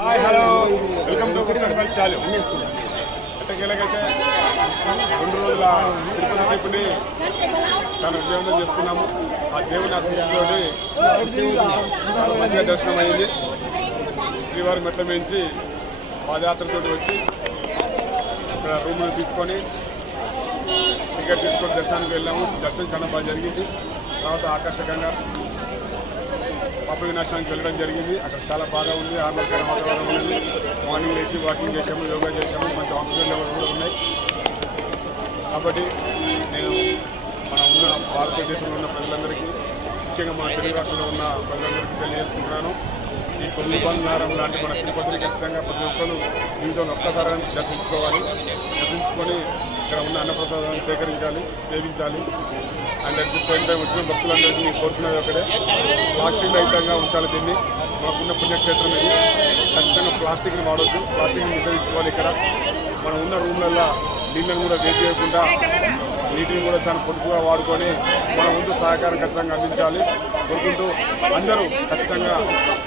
Hi hello welcome to గుర్తుపల్లి చాలు ఎట్టకేలకైతే 2 రోజుల తిరుపతి ట్రిప్ని చాలా విజయవంతం చేస్తున్నాము. ఆ దేవుని ఆశీస్సుతోటి మంచిగా దర్శనం అయింది. శ్రీవారి మెట్ల మించి పాదయాత్రతో వచ్చి ఇక్కడ రూములు తీసుకొని టికెట్ తీసుకొని దర్శనానికి వెళ్ళాము. దర్శనం చాలా బాగా జరిగింది. తర్వాత ఆకర్షకంగా పప్పు వినాశనానికి వెళ్ళడం జరిగింది. అక్కడ చాలా బాగా ఉంది. ఆహ్లాదకరమైన వాతావరణం ఉంది. మార్నింగ్ లేచి వాకింగ్ చేసాము, యోగా చేసాము. మంచి ఆక్సిజన్ లెవెల్స్ కూడా ఉన్నాయి. కాబట్టి నేను ఉన్న భారతదేశంలో ఉన్న ప్రజలందరికీ, ముఖ్యంగా మన తెలుగు రాష్ట్రంలో ఉన్న ప్రజలందరికీ తెలియజేసుకుంటున్నాను. ఈ కొద్ది బంగారం లాంటి మన తిరుపతిని ఖచ్చితంగా ప్రతి ఒక్కరు జీవితంలో ఒక్కసారి దర్శించుకోవాలి. దర్శించుకొని ఇక్కడ ఉన్న అన్నప్రసాదాన్ని సేవించాలి. And at the same time వచ్చిన భక్తులందరికీ నేను కోరుకున్నది ఒకటే, ప్లాస్టిక్ రహితంగా ఉంచాలి. దీన్ని మనకున్న పుణ్యక్షేత్రం ఇది. ఖచ్చితంగా ప్లాస్టిక్ని వాడొద్దు. ప్లాస్టిక్ని విసరించుకోవాలి. ఇక్కడ మనం ఉన్న రూమ్లలో నీళ్ళను కూడా వేస్ట్ చేయకుండా నీటిని కూడా చాలా పొదుపుగా వాడుకొని మన ముందు సహకారం ఖచ్చితంగా అందించాలి. కోరుకుంటూ అందరూ ఖచ్చితంగా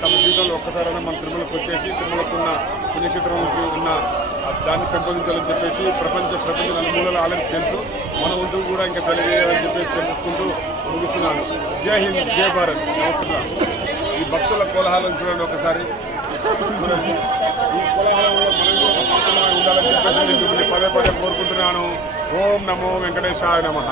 తమ జీవితంలో ఒక్కసారైనా మన తిరుమలకు వచ్చేసి తిరుమలకున్న పుణ్యక్షేత్రంకి ఉన్న దాన్ని పెంపొందించాలని చెప్పేసి ప్రపంచ నలుమూలలు ఆల్రెడీ తెలుసు. మన వంతు కూడా ఇంకా తెలియజేయాలని చెప్పేసి తెలుసుకుంటూ ముగిస్తున్నాను. జై హింద్, జై భారత్. నమస్కారం. ఈ భక్తుల కోలాహలం చూడండి ఒకసారి. ఈ కోలాహలంలో మనం కూడా ఉండాలని చెప్పేసి నేను పదే కోరుకుంటున్నాను. ఓం నమో వెంకటేశాయ నమః.